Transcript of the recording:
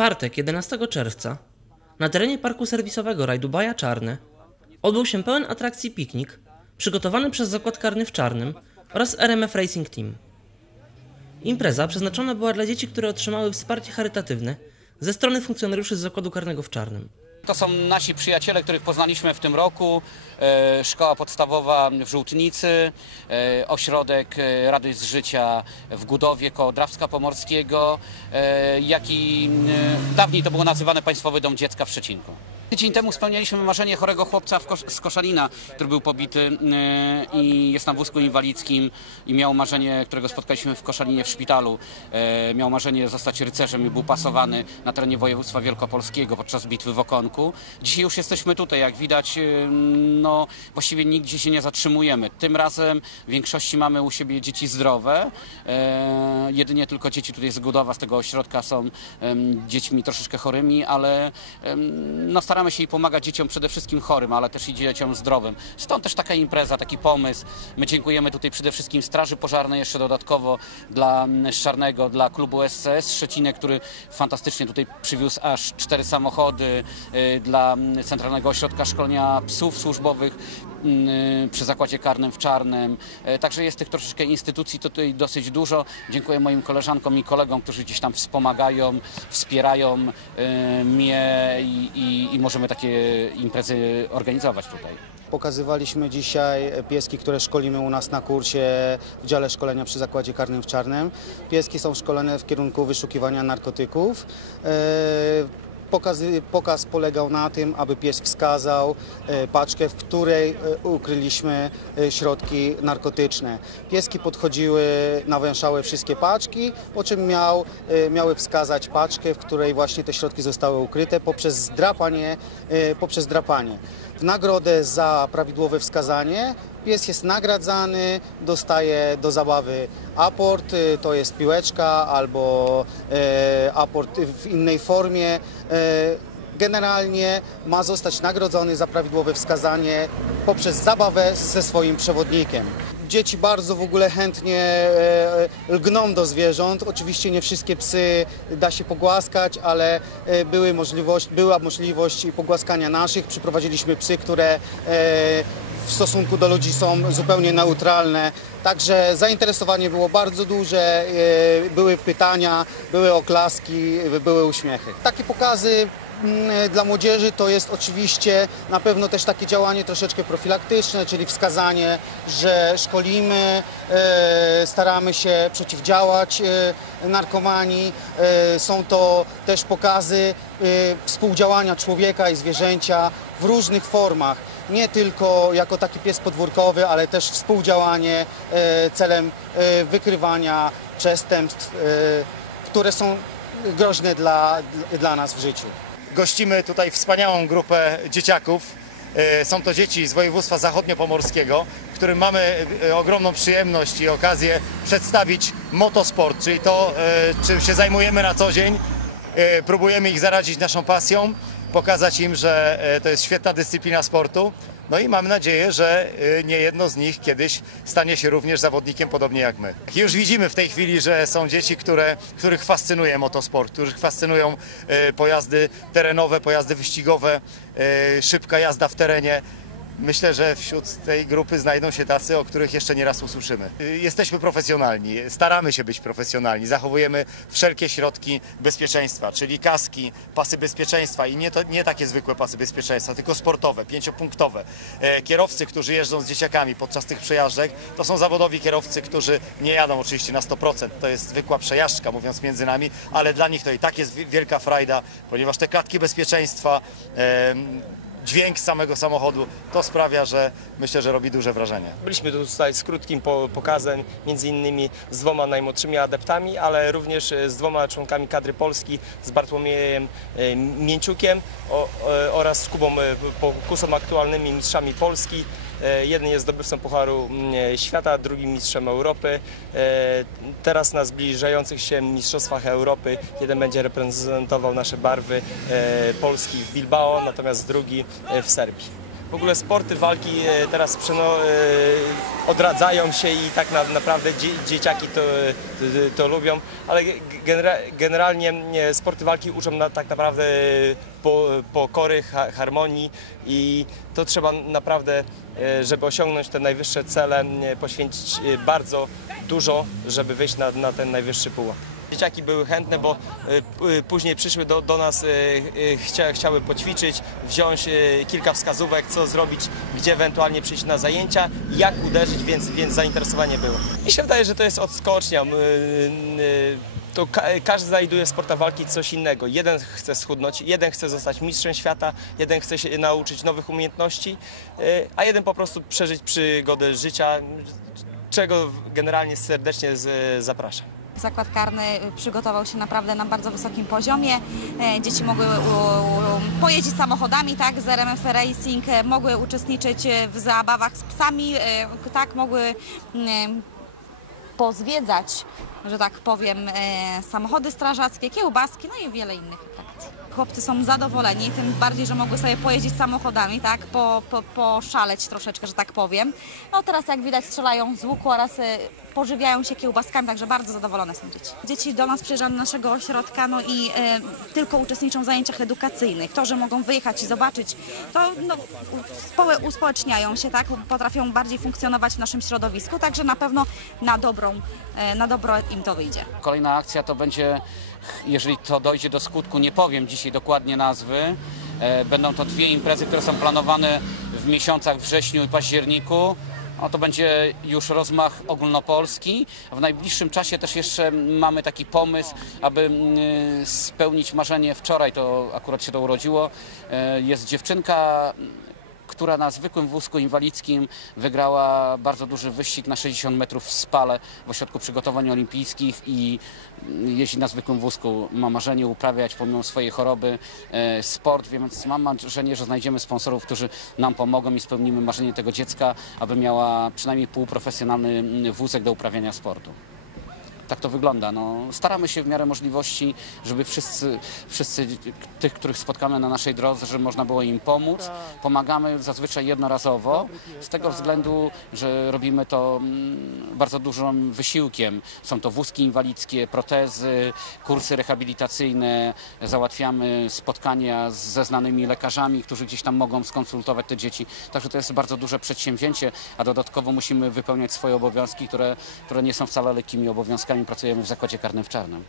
czwartek, 11 czerwca, na terenie parku serwisowego rajdu Baja Czarne odbył się pełen atrakcji piknik przygotowany przez Zakład Karny w Czarnym oraz RMF Racing Team. Impreza przeznaczona była dla dzieci, które otrzymały wsparcie charytatywne ze strony funkcjonariuszy z Zakładu Karnego w Czarnym. To są nasi przyjaciele, których poznaliśmy w tym roku. E, Szkoła podstawowa w Żółtnicy, e, ośrodek e, Radość z Życia w Gudowie koło Drawska Pomorskiego, jak i dawniej to było nazywane Państwowy Dom Dziecka w Szczecinku. Tydzień temu spełnialiśmy marzenie chorego chłopca Kosz- z Koszalina, który był pobity e, i jest na wózku inwalidzkim i miał marzenie, którego spotkaliśmy w Koszalinie w szpitalu. E, Miał marzenie zostać rycerzem i był pasowany na terenie województwa wielkopolskiego podczas bitwy w Okonku. Dzisiaj już jesteśmy tutaj, jak widać, e, no właściwie nigdzie się nie zatrzymujemy. Tym razem w większości mamy u siebie dzieci zdrowe. E, Jedynie tylko dzieci tutaj z Gudowa, z tego ośrodka są em, dziećmi troszeczkę chorymi, ale em, no, staramy się i pomagać dzieciom przede wszystkim chorym, ale też i dzieciom zdrowym. Stąd też taka impreza, taki pomysł. My dziękujemy tutaj przede wszystkim Straży Pożarnej jeszcze dodatkowo dla mm, Szczarnego, dla klubu SCS Szczecinek, który fantastycznie tutaj przywiózł aż cztery samochody y, dla mm, Centralnego Ośrodka Szkolenia Psów Służbowych mm, przy Zakładzie Karnym w Czarnym. E, Także jest tych troszeczkę instytucji tutaj dosyć dużo. Dziękuję moim koleżankom i kolegom, którzy gdzieś tam wspomagają, wspierają mnie i, i, i możemy takie imprezy organizować tutaj. Pokazywaliśmy dzisiaj pieski, które szkolimy u nas na kursie w dziale szkolenia przy Zakładzie Karnym w Czarnym. Pieski są szkolone w kierunku wyszukiwania narkotyków. Pokazy, pokaz polegał na tym, aby pies wskazał e, paczkę, w której e, ukryliśmy e, środki narkotyczne. Pieski podchodziły, nawęszały wszystkie paczki, po czym miał, miały wskazać paczkę, w której właśnie te środki zostały ukryte poprzez zdrapanie. e, Poprzez drapanie. W nagrodę za prawidłowe wskazanie pies jest nagradzany, dostaje do zabawy aport, y, to jest piłeczka albo e, aport w innej formie. E, generalnie ma zostać nagrodzony za prawidłowe wskazanie poprzez zabawę ze swoim przewodnikiem. Dzieci bardzo w ogóle chętnie e, lgną do zwierząt. Oczywiście nie wszystkie psy da się pogłaskać, ale e, były możliwość, była możliwość pogłaskania naszych. Przyprowadziliśmy psy, które e, w stosunku do ludzi są zupełnie neutralne. Także zainteresowanie było bardzo duże, były pytania, były oklaski, były uśmiechy. Takie pokazy dla młodzieży to jest oczywiście na pewno też takie działanie troszeczkę profilaktyczne, czyli wskazanie, że szkolimy, e, staramy się przeciwdziałać e, narkomanii. E, Są to też pokazy e, współdziałania człowieka i zwierzęcia w różnych formach. Nie tylko jako taki pies podwórkowy, ale też współdziałanie e, celem e, wykrywania przestępstw, e, które są groźne dla, dla nas w życiu. Gościmy tutaj wspaniałą grupę dzieciaków. E, Są to dzieci z województwa zachodniopomorskiego, którym mamy e, ogromną przyjemność i okazję przedstawić motosport, czyli to, e, czym się zajmujemy na co dzień. Próbujemy ich zaradzić naszą pasją, pokazać im, że to jest świetna dyscyplina sportu. No i mam nadzieję, że e, nie jedno z nich kiedyś stanie się również zawodnikiem podobnie jak my. Już widzimy w tej chwili, że są dzieci, które, których fascynuje motosport, których fascynują e, pojazdy terenowe, pojazdy wyścigowe, e, szybka jazda w terenie. Myślę, że wśród tej grupy znajdą się tacy, o których jeszcze nie raz usłyszymy. Jesteśmy profesjonalni, staramy się być profesjonalni, zachowujemy wszelkie środki bezpieczeństwa, czyli kaski, pasy bezpieczeństwa i nie, to, nie takie zwykłe pasy bezpieczeństwa, tylko sportowe, pięciopunktowe. E, Kierowcy, którzy jeżdżą z dzieciakami podczas tych przejażdżek, to są zawodowi kierowcy, którzy nie jadą oczywiście na 100%, to jest zwykła przejażdżka, mówiąc między nami, ale dla nich to i tak jest wi- wielka frajda, ponieważ te klatki bezpieczeństwa, dźwięk samego samochodu, to sprawia, że myślę, że robi duże wrażenie. Byliśmy tu tutaj z krótkim po, pokazem, między innymi z dwoma najmłodszymi adeptami, ale również e, z dwoma członkami kadry Polski, z Bartłomiejem e, Mięciukiem e, oraz z Kubą Pokusą, aktualnymi mistrzami Polski. E, Jeden jest zdobywcą Pucharu mm, e, Świata, drugi mistrzem Europy. E, Teraz na zbliżających się Mistrzostwach Europy jeden będzie reprezentował nasze barwy Polski w Bilbao, natomiast drugi w Serbii. W ogóle sporty walki e, teraz przeno, e, odradzają się i tak na, naprawdę dzie, dzieciaki to, to, to lubią, ale ge- genera, generalnie nie, sporty walki uczą na, tak naprawdę po, pokory, ha, harmonii i to trzeba naprawdę, e, żeby osiągnąć te najwyższe cele, e, poświęcić e, bardzo dużo, żeby wyjść na, na ten najwyższy pułap. Dzieciaki były chętne, bo p- e, później przyszły do, do nas, e, chcia, chciały poćwiczyć, wziąć kilka wskazówek, co zrobić, gdzie ewentualnie przyjść na zajęcia, jak uderzyć, więc, więc zainteresowanie było. Mi się wydaje, że to jest odskocznia. To ka każdy znajduje w sportach walki coś innego. Jeden chce schudnąć, jeden chce zostać mistrzem świata, jeden chce się nauczyć nowych umiejętności, a jeden po prostu przeżyć przygodę życia, czego generalnie serdecznie zapraszam. Zakład karny przygotował się naprawdę na bardzo wysokim poziomie. E, Dzieci mogły pojeździć samochodami, tak, z RMF Racing, e, mogły uczestniczyć e, w zabawach z psami, tak, mogły pozwiedzać, że tak powiem, samochody strażackie, kiełbaski, no i wiele innych atrakcji. Chłopcy są zadowoleni, tym bardziej, że mogły sobie pojeździć samochodami, tak, po, po, poszaleć troszeczkę, że tak powiem. No teraz jak widać strzelają z łuku oraz e, pożywiają się kiełbaskami, także bardzo zadowolone są dzieci. Dzieci do nas przyjeżdżają do naszego ośrodka, no i e, tylko uczestniczą w zajęciach edukacyjnych. To, że mogą wyjechać i zobaczyć, to no, uspołe- uspołeczniają się, tak, potrafią bardziej funkcjonować w naszym środowisku, także na pewno na dobrą, e, na dobro im to wyjdzie. Kolejna akcja to będzie, jeżeli to dojdzie do skutku, nie powiem dzisiaj dokładnie nazwy. E, Będą to dwie imprezy, które są planowane w miesiącach wrześniu i październiku. No to będzie już rozmach ogólnopolski. W najbliższym czasie też jeszcze mamy taki pomysł, aby mm, spełnić marzenie. Wczoraj to akurat się to urodziło. E, Jest dziewczynka, która na zwykłym wózku inwalidzkim wygrała bardzo duży wyścig na 60 metrów w Spale w ośrodku przygotowań olimpijskich i mm, jeździ na zwykłym wózku. Ma marzenie uprawiać pomimo swojej choroby e, sport, więc mam marzenie, że znajdziemy sponsorów, którzy nam pomogą i spełnimy marzenie tego dziecka, aby miała przynajmniej półprofesjonalny mm, wózek do uprawiania sportu. Tak to wygląda. No, staramy się w miarę możliwości, żeby wszyscy, wszyscy tych, których spotkamy na naszej drodze, żeby można było im pomóc. Pomagamy zazwyczaj jednorazowo, z tego względu, że robimy to mm, bardzo dużym wysiłkiem. Są to wózki inwalidzkie, protezy, kursy rehabilitacyjne, załatwiamy spotkania ze znanymi lekarzami, którzy gdzieś tam mogą skonsultować te dzieci. Także to jest bardzo duże przedsięwzięcie, a dodatkowo musimy wypełniać swoje obowiązki, które, które nie są wcale lekkimi obowiązkami. Pracujemy w zakładzie karnym w Czarnym.